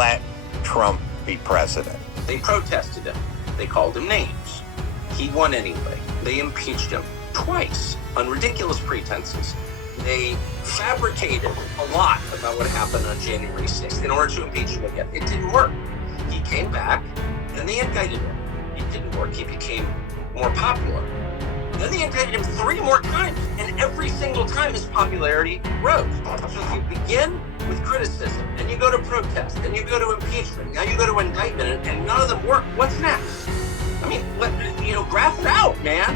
let Trump be president. They protested him. They called him names. He won anyway. They impeached him twice on ridiculous pretenses. They fabricated a lot about what happened on January 6th in order to impeach him again. It didn't work. He came back, and they indicted him. It didn't work. He became more popular. Then they indicted him 3 more times, and every single time his popularity rose. So if you begin with criticism, and you go to protest, and you go to impeachment, now you go to indictment, and none of them work, what's next? I mean, graph it out, man.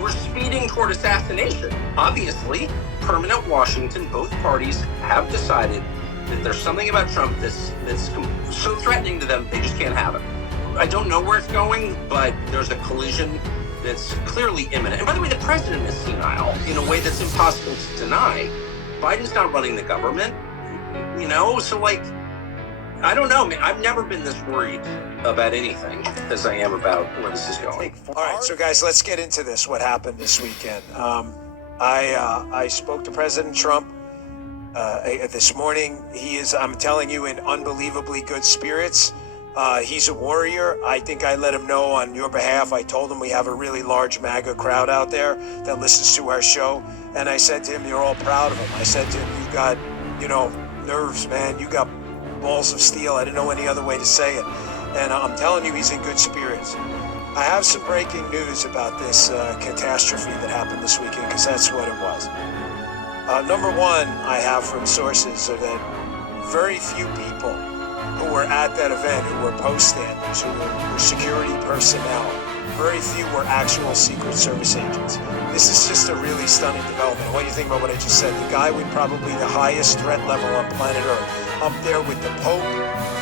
We're speeding toward assassination. Obviously, permanent Washington, both parties have decided that there's something about Trump that's so threatening to them, they just can't have it. I don't know where it's going, but there's a collision that's clearly imminent. And by the way, the president is senile in a way that's impossible to deny. Biden's not running the government, so I don't know, man. I've never been this worried about anything as I am about where this is going. All right, so guys, let's get into this, what happened this weekend. I spoke to President Trump this morning. He is, I'm telling you, in unbelievably good spirits. He's a warrior. I think I let him know on your behalf. I told him we have a really large MAGA crowd out there that listens to our show. And I said to him, you're all proud of him. I said to him, you got, nerves, man. You got balls of steel. I didn't know any other way to say it. And I'm telling you, he's in good spirits. I have some breaking news about this catastrophe that happened this weekend, because that's what it was. Number one, I have from sources that very few people who were at that event, who were post standers, who were security personnel, very few were actual Secret Service agents. This is just a really stunning development. What do you think about what I just said? The guy with probably the highest threat level on planet Earth, up there with the Pope,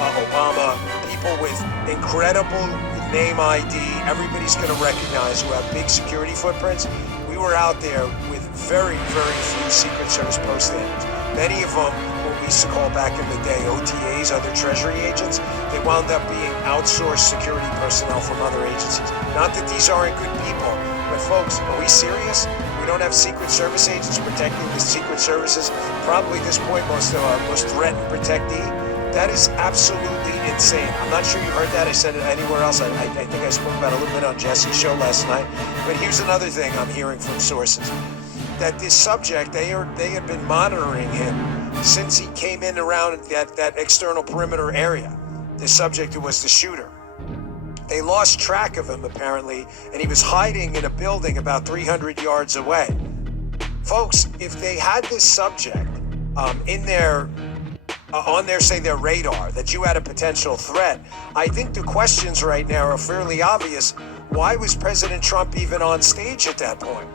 Obama, people with incredible name ID, everybody's going to recognize, who have big security footprints. We were out there with very, very few Secret Service post standers. Many of them, what we used to call back in the day OTAs, other Treasury agents, they wound up being outsourced security personnel from other agencies. Not that these aren't good people, but folks, are we serious? We don't have Secret Service agents protecting the Secret Services, probably at this point most threatened protectee. That is absolutely insane. I'm not sure you heard that. I said it anywhere else. I think I spoke about it a little bit on Jesse's show last night. But here's another thing I'm hearing from sources. That this subject, they had been monitoring him since he came in around that external perimeter area. The subject who was the shooter. They lost track of him, apparently, and he was hiding in a building about 300 yards away. Folks, if they had this subject in their on their radar, that you had a potential threat, I think the questions right now are fairly obvious. Why was President Trump even on stage at that point?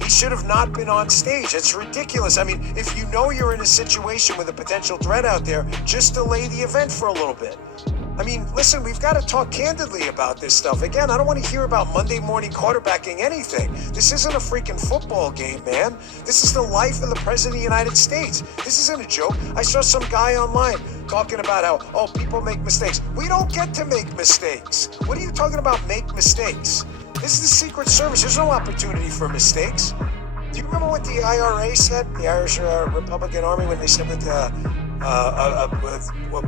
He should have not been on stage. It's ridiculous. I mean, if you know you're in a situation with a potential threat out there, just delay the event for a little bit. I mean, listen, we've got to talk candidly about this stuff. Again, I don't want to hear about Monday morning quarterbacking anything. This isn't a freaking football game, man. This is the life of the President of the United States. This isn't a joke. I saw some guy online talking about how, people make mistakes. We don't get to make mistakes. What are you talking about, make mistakes? This is the Secret Service. There's no opportunity for mistakes. Do you remember what the IRA said, the Irish Republican Army, when they said with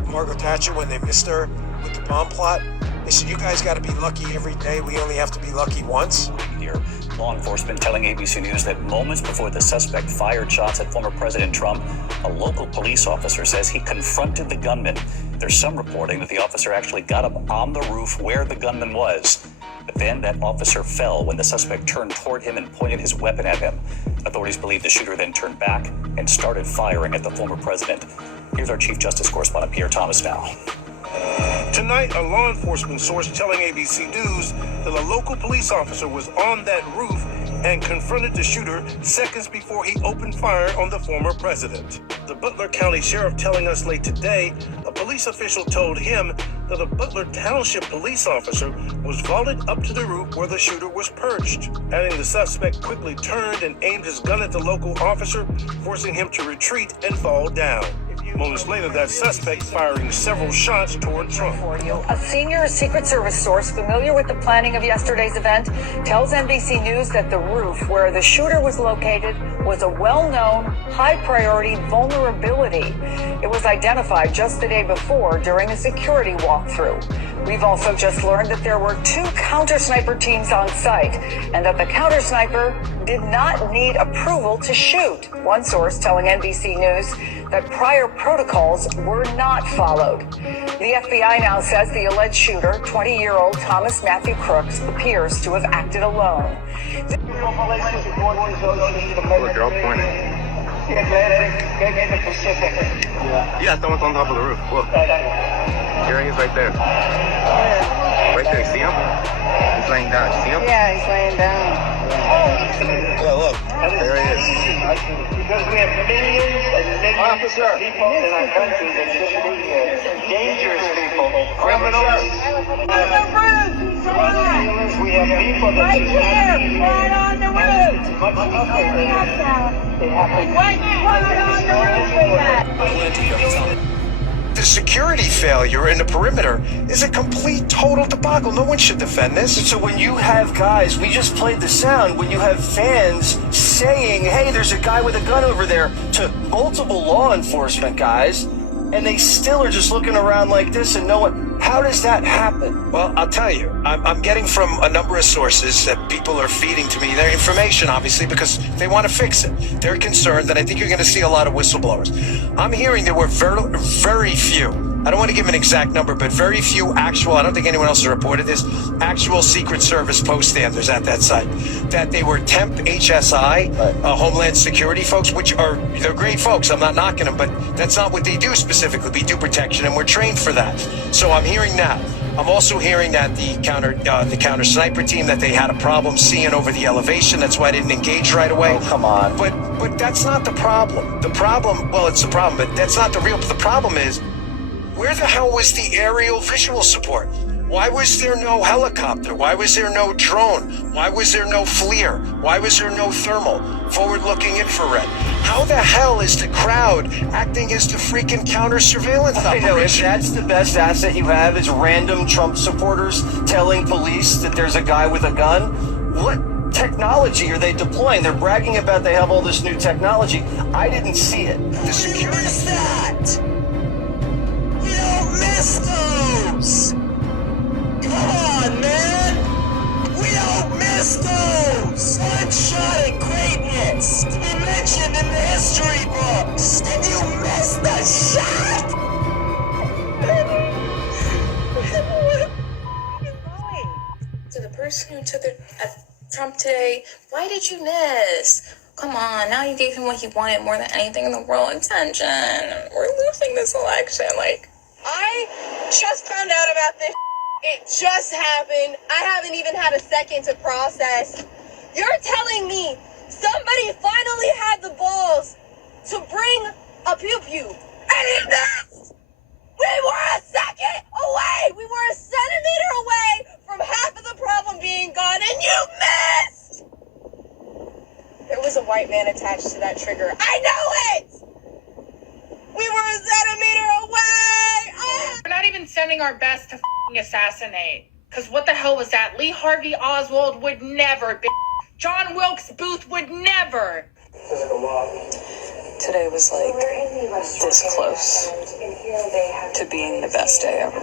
Margaret Thatcher, when they missed her with the bomb plot? They said, you guys got to be lucky every day. We only have to be lucky once. Here, law enforcement telling ABC News that moments before the suspect fired shots at former President Trump, a local police officer says he confronted the gunman. There's some reporting that the officer actually got up on the roof where the gunman was. But then that officer fell when the suspect turned toward him and pointed his weapon at him. Authorities believe the shooter then turned back and started firing at the former president. Here's our Chief Justice correspondent, Pierre Thomas, now. Tonight, a law enforcement source telling ABC News that a local police officer was on that roof and confronted the shooter seconds before he opened fire on the former president. The Butler County Sheriff telling us late today, a police official told him that a Butler Township police officer was vaulted up to the roof where the shooter was perched, adding the suspect quickly turned and aimed his gun at the local officer, forcing him to retreat and fall down. Moments later, that suspect firing several shots toward Trump. A senior Secret Service source familiar with the planning of yesterday's event tells NBC News that the roof where the shooter was located was a well-known, high-priority vulnerability. It was identified just the day before during a security walkthrough. We've also just learned that there were 2 counter-sniper teams on site and that the counter-sniper did not need approval to shoot. One source telling NBC News that prior protocols were not followed. The FBI now says the alleged shooter, 20-year-old Thomas Matthew Crooks, appears to have acted alone. Look, you're all pointing. Yeah, someone's on top of the roof. Look. Here he is right there. Right there, see him? He's laying down. See him? Yeah, he's laying down. Yeah, look. There he is. Because we have millions and millions of people in our country that shouldn't be here. Dangerous people. Criminals. We have people that Right here, right on the roof. much tougher. Right on the roof. The security failure in the perimeter is a complete, total debacle. No one should defend this. So when you have guys, we just played the sound, when you have fans saying, hey, there's a guy with a gun over there, to multiple law enforcement guys, and they still are just looking around like this and no one, how does that happen? Well, I'll tell you, I'm getting from a number of sources that people are feeding to me their information, obviously, because they want to fix it. They're concerned that I think you're going to see a lot of whistleblowers. I'm hearing there were very few. I don't want to give an exact number, but very few actual, I don't think anyone else has reported this, actual Secret Service poststanders at that site. That they were temp HSI, Homeland Security folks, they're great folks. I'm not knocking them, but that's not what they do specifically. We do protection and we're trained for that. So I'm hearing that. I'm also hearing that the counter sniper team, that they had a problem seeing over the elevation. That's why I didn't engage right away. Oh, come on. But that's not the problem. The problem, well, it's the problem, but that's not the problem is, where the hell was the aerial visual support? Why was there no helicopter? Why was there no drone? Why was there no FLIR? Why was there no thermal? Forward-looking infrared. How the hell is the crowd acting as the freaking counter-surveillance operation? I know, if that's the best asset you have is random Trump supporters telling police that there's a guy with a gun, what technology are they deploying? They're bragging about they have all this new technology. I didn't see it. The security... Missed that! You don't miss those! Come on, man! We don't miss those! One shot at greatness! To be mentioned in the history books! Did you miss the shot? To the person who took it at Trump today, why did you miss? Come on, now you gave him what he wanted more than anything in the world, attention. We're losing this election, like. I just found out about this. It just happened. I haven't even had a second to process. You're telling me somebody finally had the balls to bring a pew-pew, and he missed! We were a second away! We were a centimeter away from half of the problem being gone, and you missed! There was a white man attached to that trigger. I know it! We were a centimeter away! Oh! We're not even sending our best to assassinate. Because what the hell was that? Lee Harvey Oswald would never be. John Wilkes Booth would never. Today was like this close to being the best day ever.